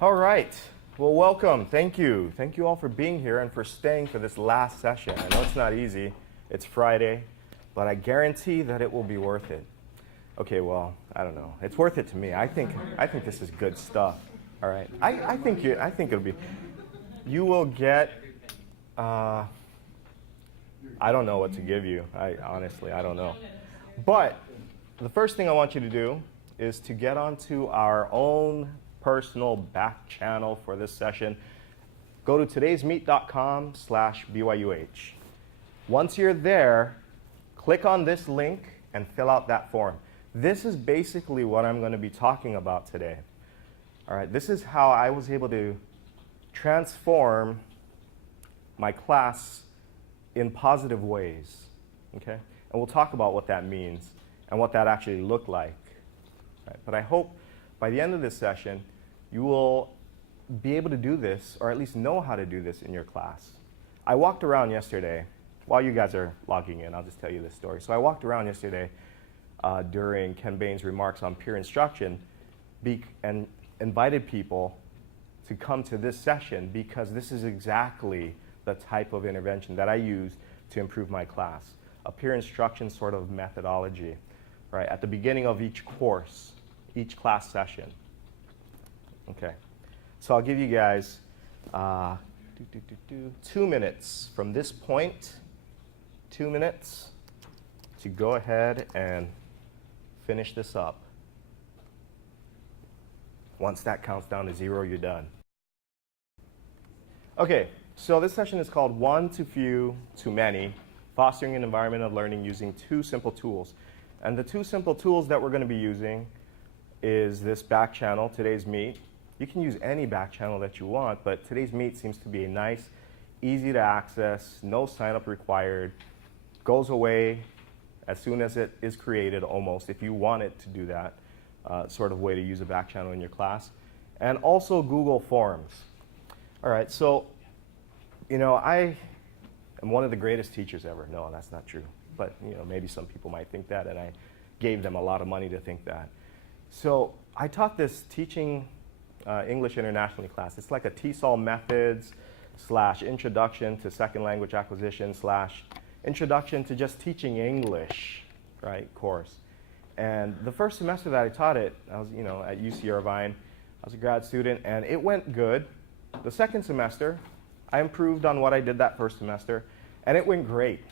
All right. Well, welcome. Thank you. Thank you all for being here and for staying for this last session. I know it's not easy. It's Friday, but I guarantee that it will be worth it. Okay, well, I don't know. It's worth it to me. I think this is good stuff. All right. I think it'll be. You will get. I don't know what to give you. Honestly, I don't know. But the first thing I want you to do is to get onto our own personal back channel for this session. Go to todaysmeet.com/BYU-H. Once you're there, click on this link and fill out that form. This is basically what I'm going to be talking about today. All right, this is how I was able to transform my class in positive ways, okay? And we'll talk about what that means and what that actually looked like. Right? But I hope by the end of this session, you will be able to do this, or at least know how to do this in your class. I walked around yesterday. While you guys are logging in, I'll just tell you this story. So I walked around yesterday during Ken Bain's remarks on peer instruction and invited people to come to this session because this is exactly the type of intervention that I use to improve my class. A peer instruction sort of methodology, right? At the beginning of each course, each class session. Okay, so I'll give you guys 2 minutes from this point, 2 minutes to go ahead and finish this up. Once that counts down to 0, you're done. Okay, so this session is called One to Few to Many, Fostering an Environment of Learning Using 2 Simple Tools. And the 2 simple tools that we're going to be using is this back channel, Today's Meet. You can use any back channel that you want, but Today's Meet seems to be a nice, easy to access, no sign up required, goes away as soon as it is created almost, if you want it to do that sort of way to use a back channel in your class. And also Google Forms. All right, so, you know, I am one of the greatest teachers ever. No, that's not true. But, you know, maybe some people might think that, and I gave them a lot of money to think that. So I taught this teaching English internationally class. It's like a TESOL methods / introduction to second language acquisition / introduction to just teaching English, right, course. And the first semester that I taught it, I was, you know, at UC Irvine. I was a grad student, and it went good. The second semester, I improved on what I did that first semester, and it went great.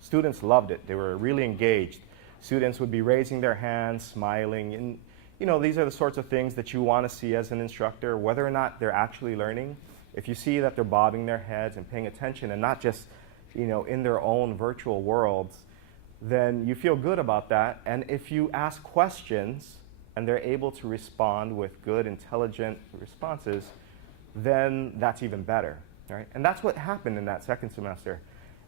Students loved it. They were really engaged. Students would be raising their hands, smiling, and you know, these are the sorts of things that you want to see as an instructor, whether or not they're actually learning. If you see that they're bobbing their heads and paying attention and not just, you know, in their own virtual worlds, then you feel good about that. And if you ask questions and they're able to respond with good, intelligent responses, then that's even better, right? And that's what happened in that second semester.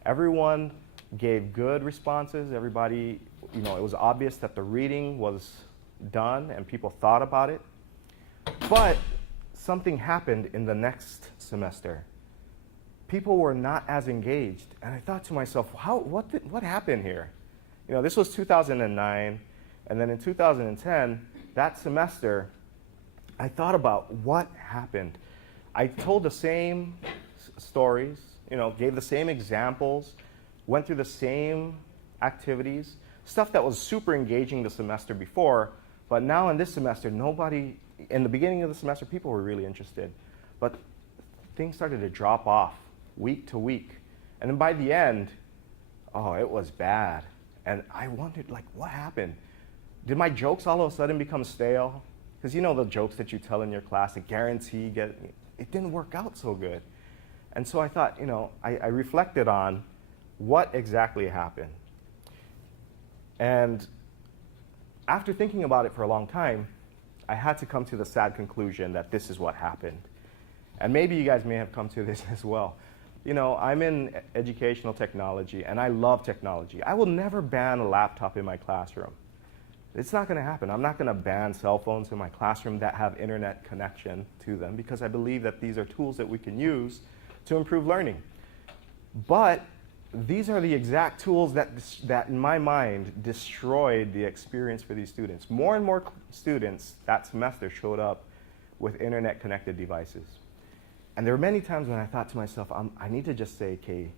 Everyone gave good responses. Everybody, you know, it was obvious that the reading was done and people thought about it. But something happened in the next semester. People were not as engaged. And I thought to myself, what happened here? You know, this was 2009. And then in 2010, that semester, I thought about what happened. I told the same stories, you know, gave the same examples, went through the same activities, stuff that was super engaging the semester before. But now in this semester, nobody, in the beginning of the semester, people were really interested. But things started to drop off week to week. And then by the end, oh, it was bad. And I wondered, like, what happened? Did my jokes all of a sudden become stale? Because you know the jokes that you tell in your class, it didn't work out so good. And so I thought, you know, I reflected on what exactly happened. And after thinking about it for a long time, I had to come to the sad conclusion that this is what happened. And maybe you guys may have come to this as well. You know, I'm in educational technology, and I love technology. I will never ban a laptop in my classroom. It's not going to happen. I'm not going to ban cell phones in my classroom that have internet connection to them because I believe that these are tools that we can use to improve learning. But these are the exact tools that in my mind destroyed the experience for these students. More and more students that semester showed up with internet connected devices. And there were many times when I thought to myself, I need to just say, okay,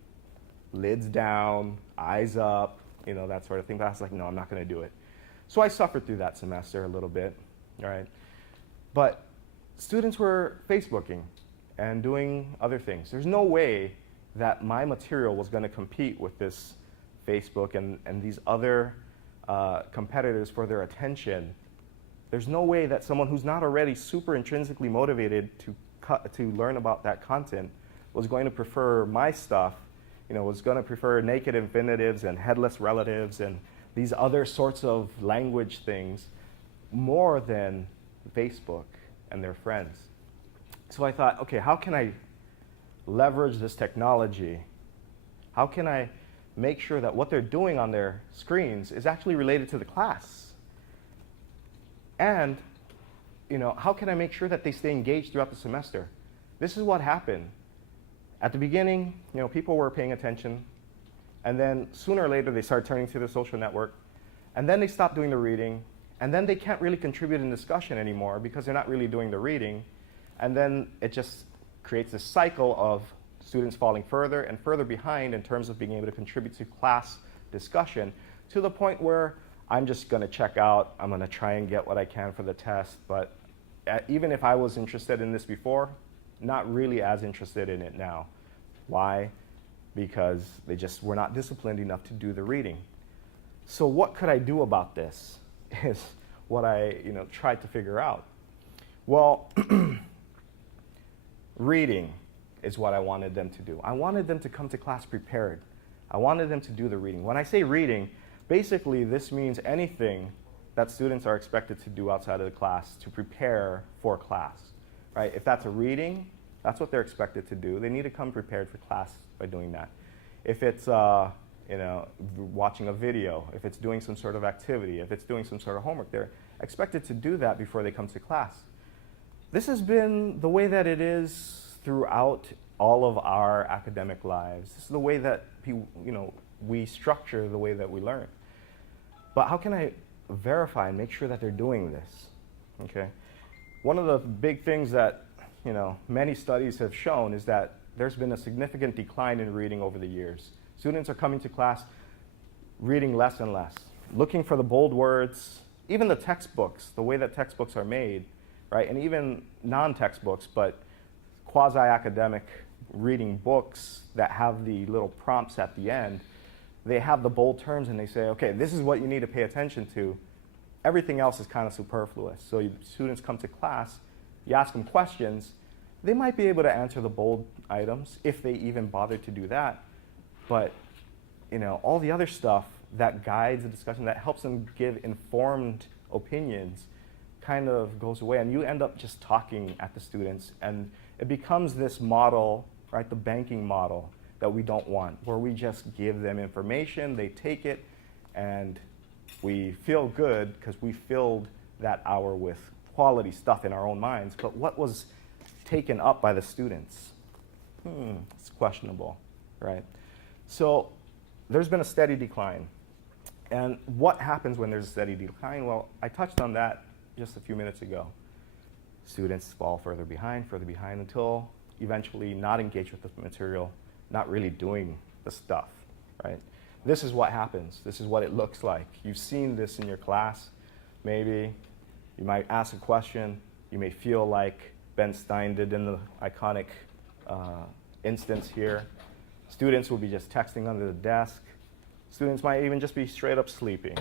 lids down, eyes up, you know, that sort of thing. But I was like, no, I'm not going to do it. So I suffered through that semester a little bit, all right? But students were Facebooking and doing other things. There's no way that my material was going to compete with this Facebook and these other competitors for their attention. There's no way that someone who's not already super intrinsically motivated to learn about that content was going to prefer my stuff, you know, was going to prefer naked infinitives and headless relatives and these other sorts of language things more than Facebook and their friends. So I thought, okay, how can I leverage this technology? How can I make sure that what they're doing on their screens is actually related to the class? And, you know, how can I make sure that they stay engaged throughout the semester? This is what happened. At the beginning, you know, people were paying attention, and then sooner or later they started turning to the social network, and then they stopped doing the reading, and then they can't really contribute in discussion anymore because they're not really doing the reading, and then it just creates this cycle of students falling further and further behind in terms of being able to contribute to class discussion to the point where I'm just going to check out. I'm going to try and get what I can for the test. But even if I was interested in this before, not really as interested in it now. Why? Because they just were not disciplined enough to do the reading. So what could I do about this is what I tried to figure out. Well, reading is what I wanted them to do. I wanted them to come to class prepared. I wanted them to do the reading. When I say reading, basically this means anything that students are expected to do outside of the class to prepare for class, right? If that's a reading, that's what they're expected to do. They need to come prepared for class by doing that. If it's watching a video, if it's doing some sort of activity, if it's doing some sort of homework, they're expected to do that before they come to class. This has been the way that it is throughout all of our academic lives. This is the way that we structure the way that we learn. But how can I verify and make sure that they're doing this? Okay. One of the big things that many studies have shown is that there's been a significant decline in reading over the years. Students are coming to class reading less and less, looking for the bold words, even the textbooks, the way that textbooks are made, right? And even non-textbooks, but quasi-academic reading books that have the little prompts at the end, they have the bold terms and they say, okay, this is what you need to pay attention to. Everything else is kind of superfluous. So students come to class, you ask them questions, they might be able to answer the bold items if they even bother to do that. But all the other stuff that guides the discussion, that helps them give informed opinions, kind of goes away. And you end up just talking at the students. And it becomes this model, right, the banking model that we don't want, where we just give them information, they take it, and we feel good because we filled that hour with quality stuff in our own minds. But what was taken up by the students? It's questionable, right? So there's been a steady decline. And what happens when there's a steady decline? Well, I touched on that just a few minutes ago. Students fall further behind until eventually not engaged with the material, not really doing the stuff, right? This is what happens. This is what it looks like. You've seen this in your class. Maybe you might ask a question. You may feel like Ben Stein did in the iconic instance here. Students will be just texting under the desk. Students might even just be straight up sleeping.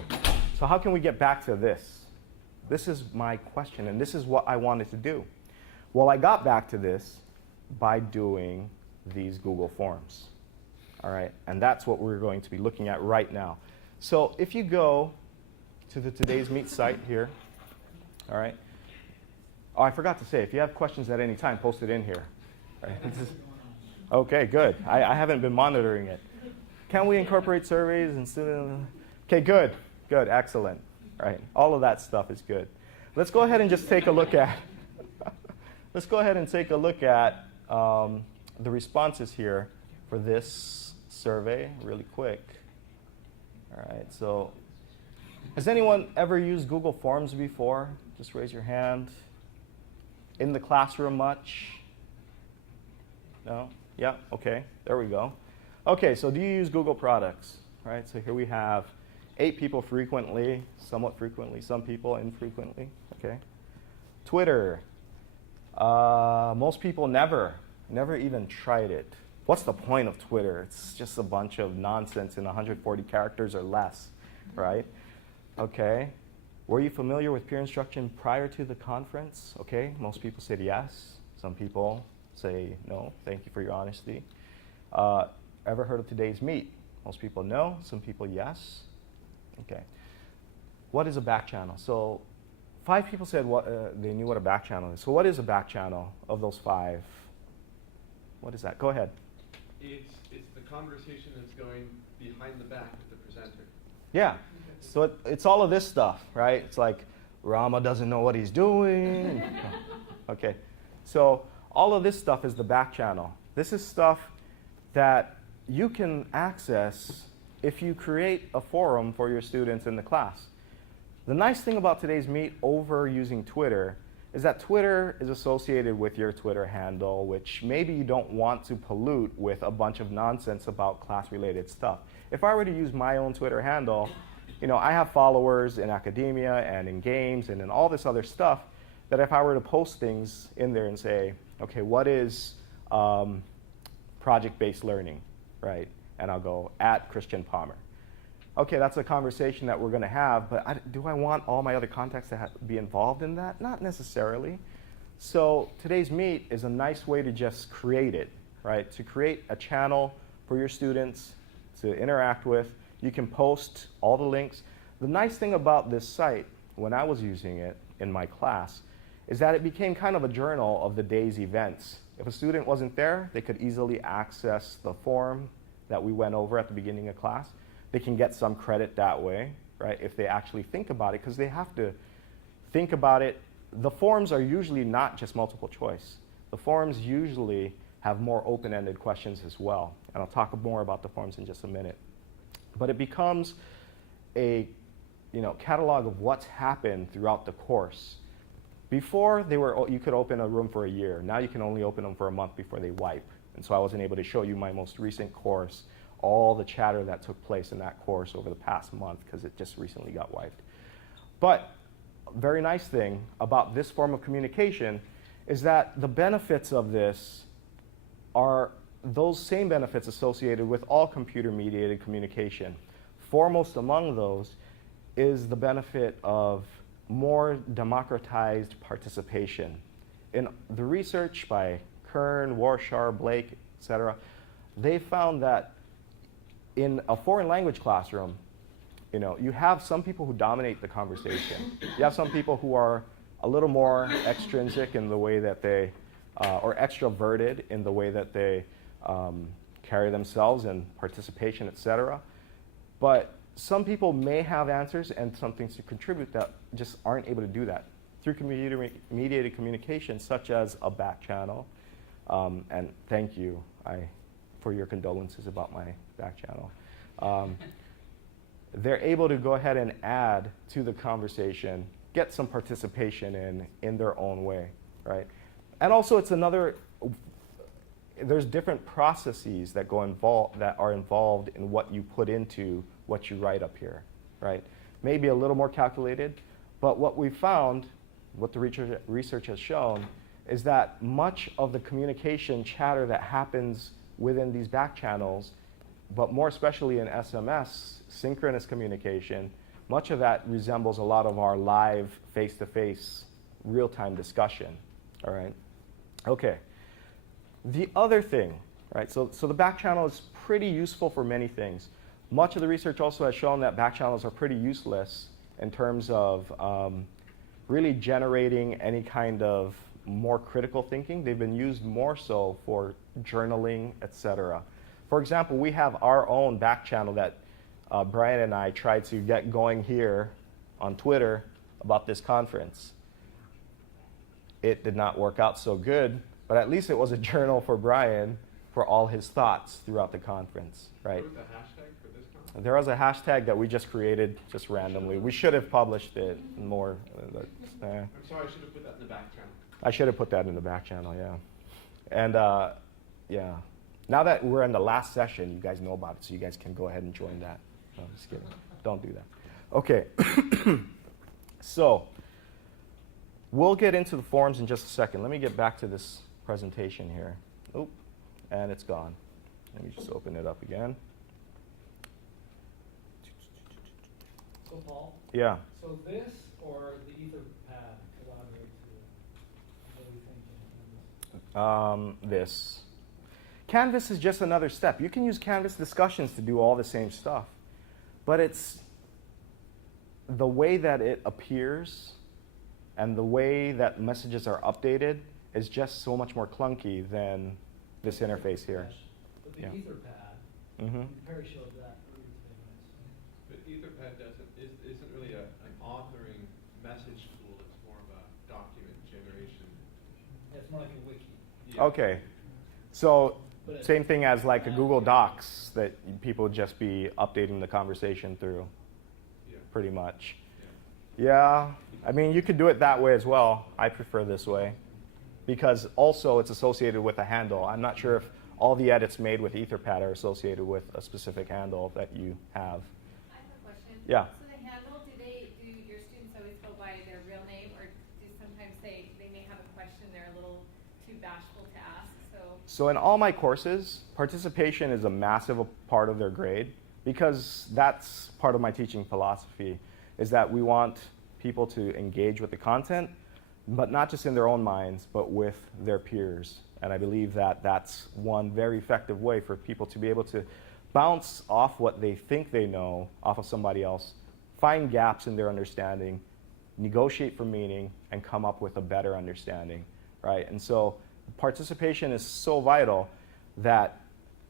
So how can we get back to this? This is my question, and this is what I wanted to do. Well, I got back to this by doing these Google Forms. All right, and that's what we're going to be looking at right now. So if you go to the Today's Meet site here, all right. Oh, I forgot to say, if you have questions at any time, post it in here. Right? Okay, good. I haven't been monitoring it. Can we incorporate surveys and student? Okay, good, excellent. All right, all of that stuff is good. Let's go ahead and just take a look at. Let's go ahead and take a look at the responses here for this survey really quick. All right, so has anyone ever used Google Forms before? Just raise your hand. In the classroom much? No? Yeah, okay, there we go. Okay, so do you use Google products? All right, so here we have 8 people frequently, somewhat frequently, some people infrequently, okay. Twitter, most people never even tried it. What's the point of Twitter? It's just a bunch of nonsense in 140 characters or less, right? Okay. Were you familiar with peer instruction prior to the conference? Okay, most people said yes. Some people say no. Thank you for your honesty. Ever heard of today's meet? Most people no. Some people yes. Okay. What is a back channel? So 5 people said they knew what a back channel is. So what is a back channel of those 5? What is that? Go ahead. It's the conversation that's going behind the back of the presenter. Yeah. So it's all of this stuff, right? It's like Rama doesn't know what he's doing. Okay. So all of this stuff is the back channel. This is stuff that you can access if you create a forum for your students in the class. The nice thing about today's meet over using Twitter is that Twitter is associated with your Twitter handle, which maybe you don't want to pollute with a bunch of nonsense about class-related stuff. If I were to use my own Twitter handle, I have followers in academia and in games and in all this other stuff that if I were to post things in there and say, okay, what is project-based learning, right? And I'll go @Christian Palmer. Okay, that's a conversation that we're going to have, but do I want all my other contacts to be involved in that? Not necessarily. So today's meet is a nice way to just create it, right? To create a channel for your students to interact with. You can post all the links. The nice thing about this site, when I was using it in my class, is that it became kind of a journal of the day's events. If a student wasn't there, they could easily access the form that we went over at the beginning of class. They can get some credit that way, right, if they actually think about it, because they have to think about it. The forms are usually not just multiple choice. The forms usually have more open-ended questions as well. And I'll talk more about the forms in just a minute. But it becomes a catalog of what's happened throughout the course. Before, you could open a room for a year. Now you can only open them for a month before they wipe. And so I wasn't able to show you my most recent course, all the chatter that took place in that course over the past month, because it just recently got wiped. But a very nice thing about this form of communication is that the benefits of this are those same benefits associated with all computer-mediated communication. Foremost among those is the benefit of more democratized participation. In the research by Kern, Warshar, Blake, etc., they found that in a foreign language classroom, you have some people who dominate the conversation. You have some people who are a little more extrinsic in the way that they, or extroverted in the way that they carry themselves and participation, etc. But some people may have answers and some things to contribute that just aren't able to do that through computer-mediated communication, such as a back channel. And thank you for your condolences about my back channel. They're able to go ahead and add to the conversation, get some participation in their own way, right? And also there's different processes that are involved in what you put into what you write up here, right? Maybe a little more calculated, but what we found, what the research has shown, is that much of the communication chatter that happens within these back channels, but more especially in SMS, synchronous communication, much of that resembles a lot of our live, face-to-face, real-time discussion, all right? Okay. The other thing, right, so the back channel is pretty useful for many things. Much of the research also has shown that back channels are pretty useless in terms of really generating any kind of more critical thinking. They've been used more so for journaling, etc. For example, we have our own back channel that Brian and I tried to get going here on Twitter about this conference. It did not work out so good, but at least it was a journal for Brian, for all his thoughts throughout the conference, right? What was the hashtag for this conference? There was a hashtag that we just created just randomly. We should have published it more. I'm sorry, I should have put that in the back channel. I should have put that in the back channel, yeah. And yeah, now that we're in the last session, you guys know about it, so you guys can go ahead and join that. No, I'm just kidding. Don't do that. Okay. So we'll get into the forms in just a second. Let me get back to this presentation here. Oop, and it's gone. Let me just open it up again. So Paul, Yeah. so this or the Etherpad collaborate to what are you thinking? This. Canvas is just another step. You can use Canvas discussions to do all the same stuff, but it's the way that it appears and the way that messages are updated is just so much more clunky than this interface here. But the Yeah. Etherpad, Mm-hmm. Perry showed that really But Etherpad isn't really an authoring message tool. It's more of a document generation. It's more like a wiki. Yeah. Okay. So But same thing as like a Google Docs that people just be updating the conversation through, Yeah. pretty much. Yeah. Yeah, I mean, you could do it that way as well. I prefer this way because also it's associated with a handle. I'm not sure if all the edits made with Etherpad are associated with a specific handle that you have. I have a question. Yeah. So the handle, do your students always go by their real name, or do sometimes they may have a question they're a little too bashful to ask? So in all my courses, participation is a massive part of their grade because that's part of my teaching philosophy, is that we want people to engage with the content, but not just in their own minds, but with their peers. And I believe that that's one very effective way for people to be able to bounce off what they think they know off of somebody else, find gaps in their understanding, negotiate for meaning, and come up with a better understanding, right? And so participation is so vital that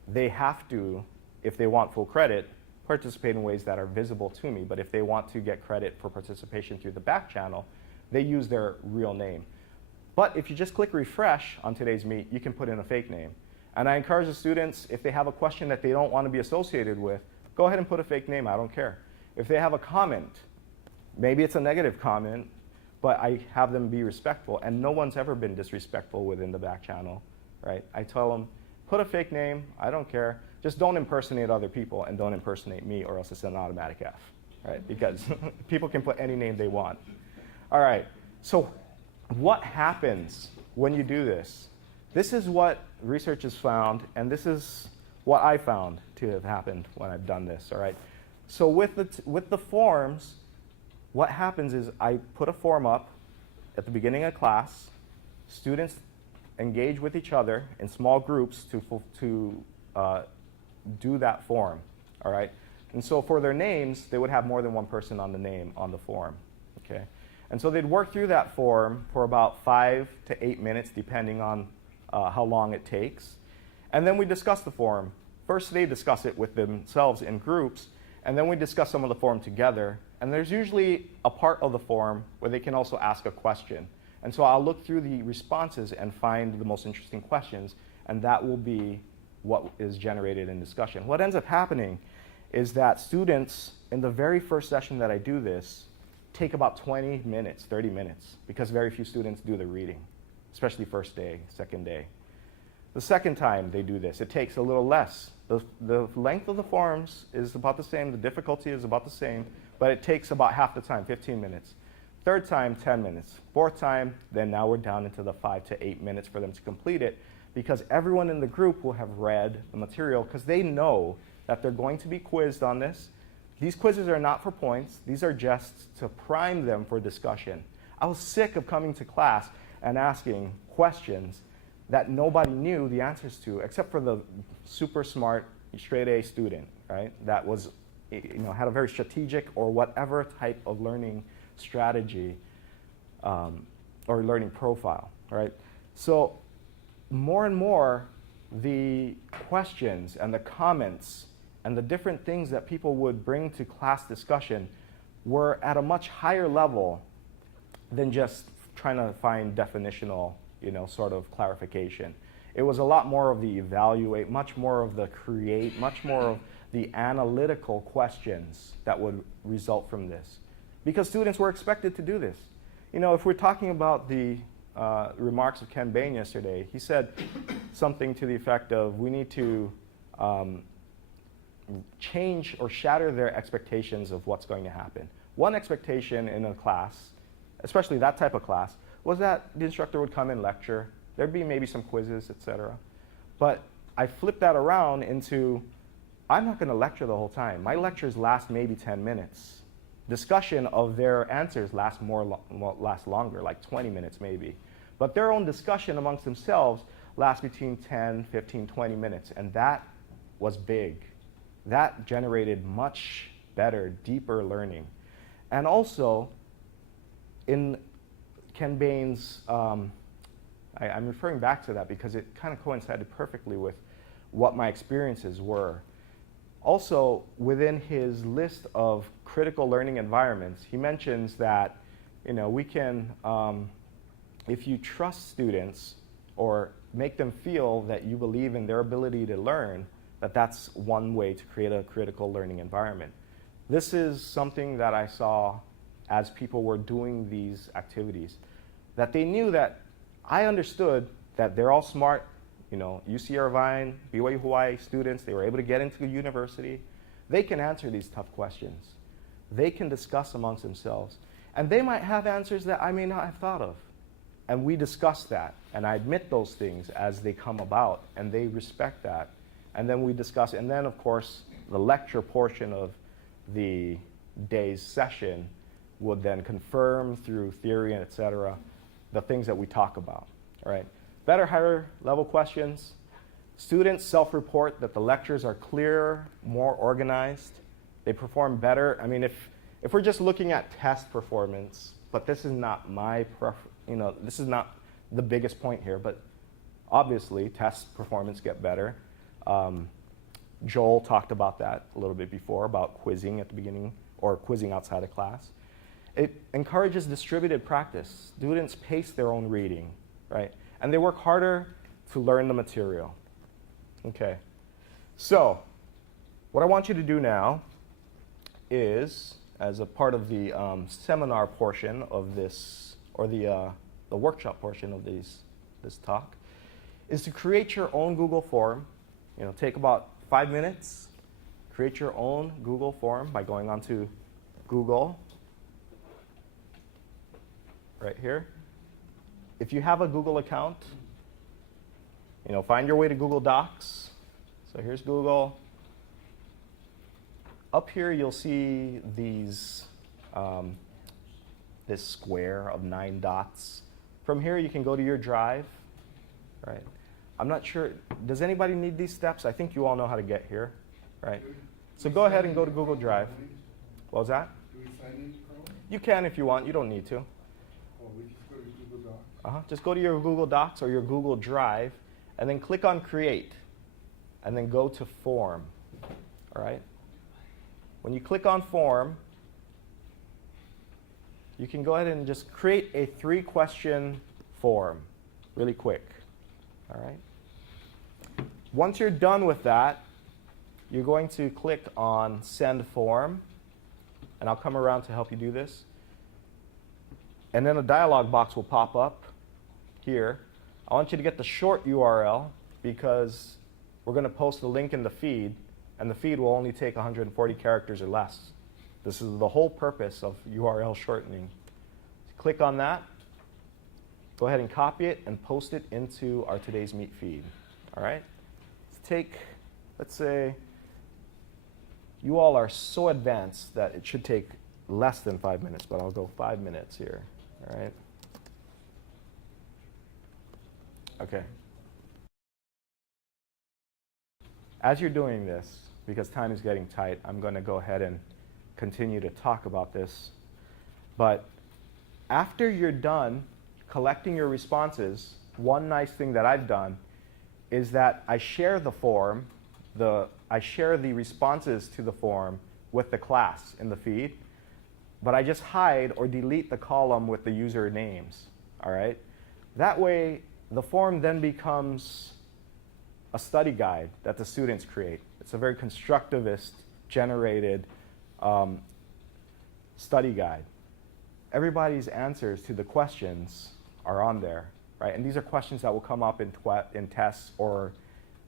they have to, if they want full credit, participate in ways that are visible to me. But if they want to get credit for participation through the back channel, they use their real name. But if you just click refresh on today's meet, you can put in a fake name. And I encourage the students, if they have a question that they don't want to be associated with, go ahead and put a fake name. I don't care. If they have a comment, maybe it's a negative comment, but I have them be respectful. And no one's ever been disrespectful within the back channel, right? I tell them, put a fake name. I don't care. Just don't impersonate other people and don't impersonate me, or else it's an automatic F, right? Because people can put any name they want. All right, so what happens when you do this? This is what research has found, and this is what I found to have happened when I've done this, all right? So with the forms, what happens is I put a form up at the beginning of class. Students engage with each other in small groups to do that form, all right? And so for their names, they would have more than one person on the name on the form, okay? And so they'd work through that form for about 5 to 8 minutes, depending on how long it takes. And then we discuss the form. First, they discuss it with themselves in groups, and then we discuss some of the form together. And there's usually a part of the form where they can also ask a question. And so I'll look through the responses and find the most interesting questions, and that will be what is generated in discussion. What ends up happening is that students, in the very first session that I do this, take about 20 minutes, 30 minutes, because very few students do the reading, especially first day, second day. The second time they do this, it takes a little less. The length of the forms is about the same, the difficulty is about the same, but it takes about half the time, 15 minutes. Third time, 10 minutes. Fourth time, then now we're down into the 5 to 8 minutes for them to complete it, because everyone in the group will have read the material, because they know that they're going to be quizzed on this. These quizzes are not for points. These are just to prime them for discussion. I was sick of coming to class and asking questions that nobody knew the answers to, except for the super smart straight A student, right? That was, had a very strategic or whatever type of learning strategy or learning profile, right? So more and more, the questions and the comments and the different things that people would bring to class discussion were at a much higher level than just trying to find definitional, sort of clarification. It was a lot more of the evaluate, much more of the create, much more of the analytical questions that would result from this. Because students were expected to do this. You know, if we're talking about the remarks of Ken Bain yesterday, he said something to the effect of, we need to change or shatter their expectations of what's going to happen. One expectation in a class, especially that type of class, was that the instructor would come and lecture. There'd be maybe some quizzes, etc. But I flipped that around into, I'm not going to lecture the whole time. My lectures last maybe 10 minutes. Discussion of their answers lasts longer, like 20 minutes maybe. But their own discussion amongst themselves lasts between 10, 15, 20 minutes. And that was big. That generated much better, deeper learning. And also, in Ken Bain's, I'm referring back to that because it kind of coincided perfectly with what my experiences were. Also, within his list of critical learning environments, he mentions that, you know, we can, if you trust students or make them feel that you believe in their ability to learn, that's one way to create a critical learning environment. This is something that I saw as people were doing these activities, that they knew that I understood that they're all smart, you know, UC Irvine, BYU-Hawaii students, they were able to get into the university. They can answer these tough questions. They can discuss amongst themselves. And they might have answers that I may not have thought of. And we discuss that, and I admit those things as they come about, and they respect that. And then we discuss, and then of course, the lecture portion of the day's session would then confirm through theory and et cetera, the things that we talk about, all right? Better higher level questions. Students self-report that the lectures are clearer, more organized. They perform better. I mean, if we're just looking at test performance, but this is not my this is not the biggest point here, but obviously test performance get better. Joel talked about that a little bit before, about quizzing at the beginning or quizzing outside of class. It encourages distributed practice. Students pace their own reading, right? And they work harder to learn the material. Okay. So, what I want you to do now is, as a part of the seminar portion of this, or the workshop portion of this talk, is to create your own Google form. You know, take about 5 minutes. Create your own Google form by going onto Google, right here. If you have a Google account, you know, find your way to Google Docs. So here's Google. Up here, you'll see these, this square of 9 dots. From here, you can go to your drive, right? I'm not sure, does anybody need these steps? I think you all know how to get here, right? So go ahead and go to Google Drive. What was that? Do we sign in Chrome? You can if you want, you don't need to. Oh, we just go to Google Docs? Just go to your Google Docs or your Google Drive, and then click on Create, and then go to Form, all right? When you click on Form, you can go ahead and just create a 3-question form really quick, all right? Once you're done with that, you're going to click on Send Form, and I'll come around to help you do this. And then a dialog box will pop up here. I want you to get the short URL because we're going to post the link in the feed, and the feed will only take 140 characters or less. This is the whole purpose of URL shortening. Click on that. Go ahead and copy it and post it into our Today's Meet feed. All right? Let's say, you all are so advanced that it should take less than 5 minutes, but I'll go 5 minutes here. All right? Okay. As you're doing this, because time is getting tight, I'm going to go ahead and continue to talk about this. But after you're done collecting your responses, one nice thing that I've done is that I share the form, I share the responses to the form with the class in the feed, but I just hide or delete the column with the user names, all right? That way, the form then becomes a study guide that the students create. It's a very constructivist generated study guide. Everybody's answers to the questions are on there, right? And these are questions that will come up in tests or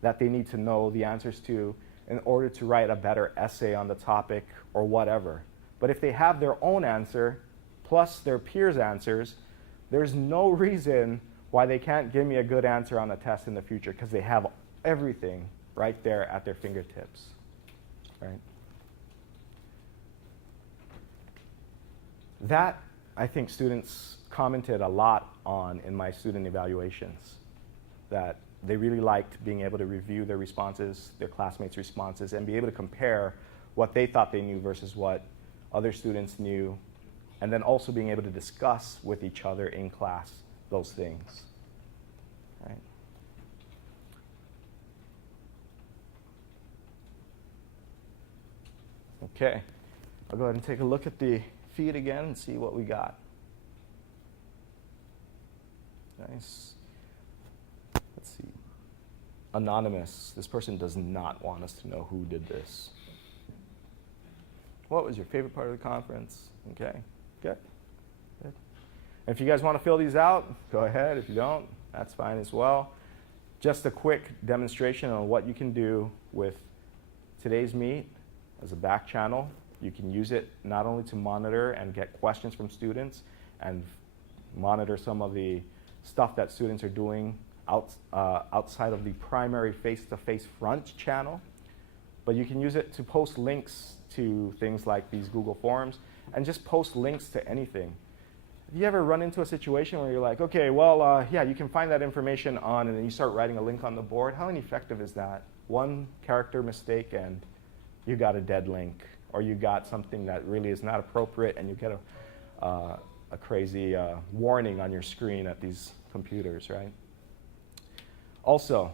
that they need to know the answers to in order to write a better essay on the topic or whatever. But if they have their own answer plus their peers' answers, there's no reason why they can't give me a good answer on a test in the future because they have everything right there at their fingertips, right? That, I think students commented a lot on in my student evaluations, that they really liked being able to review their responses, their classmates' responses, and be able to compare what they thought they knew versus what other students knew, and then also being able to discuss with each other in class those things. Right? Okay, I'll go ahead and take a look at the feed again and see what we got. Nice. Let's see. Anonymous. This person does not want us to know who did this. What was your favorite part of the conference? Okay, good. Good. If you guys want to fill these out, go ahead. If you don't, that's fine as well. Just a quick demonstration on what you can do with today's meet as a back channel. You can use it not only to monitor and get questions from students and monitor some of the stuff that students are doing outside of the primary face-to-face front channel, but you can use it to post links to things like these Google Forms and just post links to anything. Have you ever run into a situation where you're like, okay, well, yeah, you can find that information on, and then you start writing a link on the board? How ineffective is that? One character mistake and you got a dead link, or you got something that really is not appropriate and you get a crazy warning on your screen at these computers, right? Also,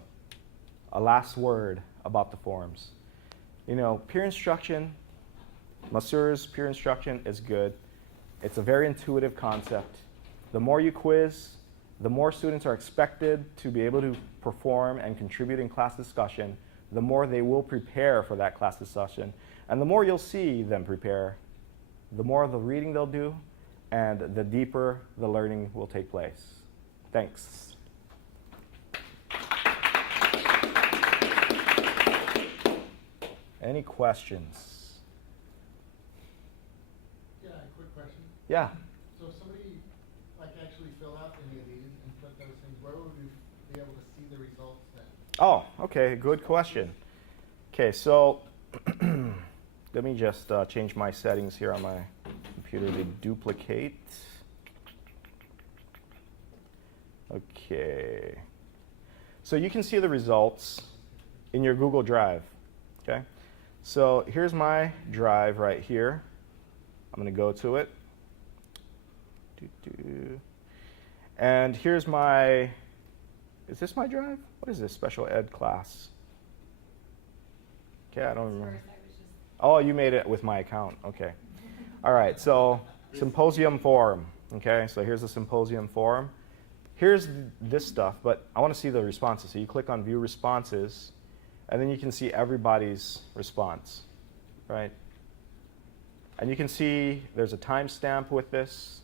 a last word about the forms. You know, peer instruction, Masur's peer instruction is good. It's a very intuitive concept. The more you quiz, the more students are expected to be able to perform and contribute in class discussion, the more they will prepare for that class discussion. And the more you'll see them prepare, the more of the reading they'll do, and the deeper the learning will take place. Thanks. Any questions? Yeah, a quick question. Yeah. So if somebody like actually filled out any of these and put those things, where would we be able to see the results then? Oh, okay, good question. Okay, so let me just change my settings here on my computer to duplicate. Okay. So you can see the results in your Google Drive, okay? So here's my drive right here. I'm going to go to it. And here's my, is this my drive? What is this, special ed class? Okay, I don't remember. Oh, you made it with my account. Okay. All right, so symposium forum. Okay, so here's the symposium forum. Here's this stuff, but I want to see the responses. So you click on view responses, and then you can see everybody's response, right? And you can see there's a timestamp with this.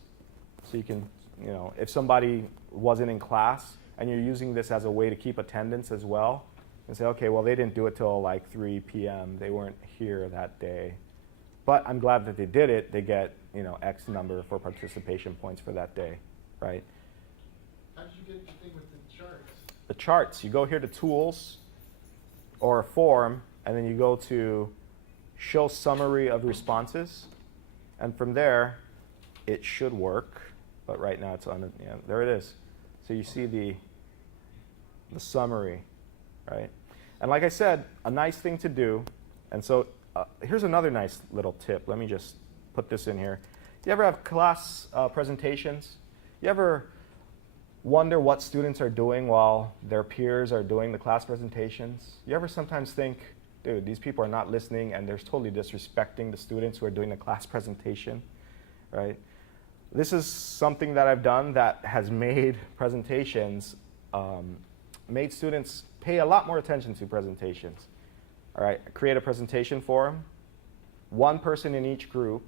So you can, you know, if somebody wasn't in class and you're using this as a way to keep attendance as well, and say, okay, well, they didn't do it till like 3 p.m. They weren't here that day. But I'm glad that they did it. They get, you know, X number for participation points for that day, right? How did you get the thing with the charts? The charts, you go here to Tools or Form, and then you go to Show Summary of Responses. And from there, it should work. But right now it's on, yeah, there it is. So you see the summary, right? And like I said, a nice thing to do, and so here's another nice little tip. Let me just put this in here. You ever have class presentations? You ever wonder what students are doing while their peers are doing the class presentations? You ever sometimes think, dude, these people are not listening and they're totally disrespecting the students who are doing the class presentation, right? This is something that I've done that has made presentations, made students pay a lot more attention to presentations. All right, create a presentation form. One person in each group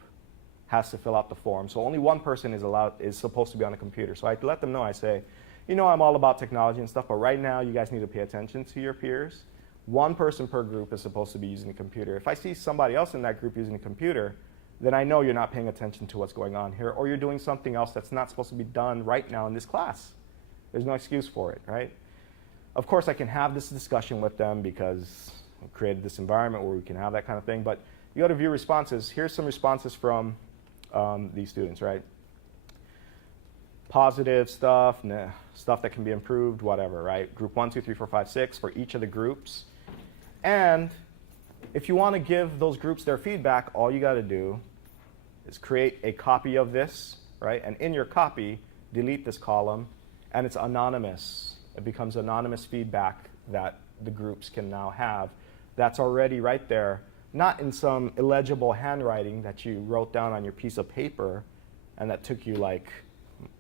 has to fill out the form. So only one person is supposed to be on a computer. So I let them know, I say, you know, I'm all about technology and stuff, but right now you guys need to pay attention to your peers. One person per group is supposed to be using a computer. If I see somebody else in that group using a computer, then I know you're not paying attention to what's going on here, or you're doing something else that's not supposed to be done right now in this class. There's no excuse for it, right? Of course, I can have this discussion with them because I've created this environment where we can have that kind of thing, but you go to view responses. Here's some responses from these students, right? Positive stuff, stuff that can be improved, whatever, right? Group 1, 2, 3, 4, 5, 6 for each of the groups. And if you want to give those groups their feedback, all you got to do is create a copy of this, right? And in your copy, delete this column, and it's anonymous. It becomes anonymous feedback that the groups can now have. That's already right there, not in some illegible handwriting that you wrote down on your piece of paper and that took you like,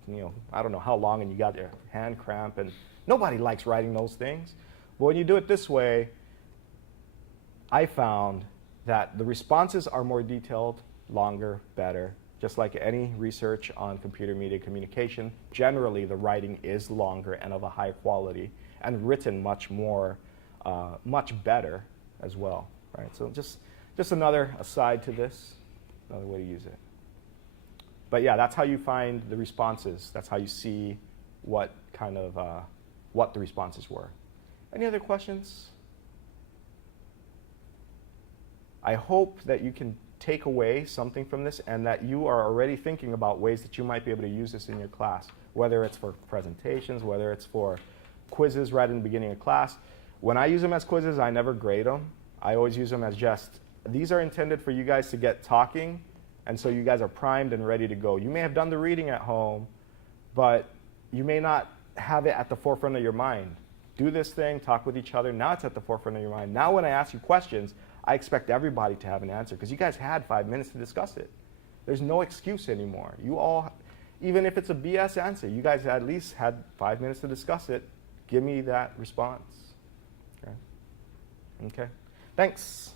you know, I don't know how long, and you got your hand cramp, and nobody likes writing those things. But when you do it this way, I found that the responses are more detailed, longer, better. Just like any research on computer media communication, generally the writing is longer and of a high quality and written much more, much better as well, right? So just another aside to this, another way to use it. But yeah, that's how you find the responses. That's how you see what kind of, what the responses were. Any other questions? I hope that you can take away something from this and that you are already thinking about ways that you might be able to use this in your class, whether it's for presentations, whether it's for quizzes right in the beginning of class. When I use them as quizzes, I never grade them. I always use them as just, these are intended for you guys to get talking, and so you guys are primed and ready to go. You may have done the reading at home, but you may not have it at the forefront of your mind. Do this thing, talk with each other. Now it's at the forefront of your mind. Now when I ask you questions, I expect everybody to have an answer because you guys had 5 minutes to discuss it. There's no excuse anymore. You all, even if it's a BS answer, you guys at least had 5 minutes to discuss it. Give me that response. Okay? Okay. Thanks.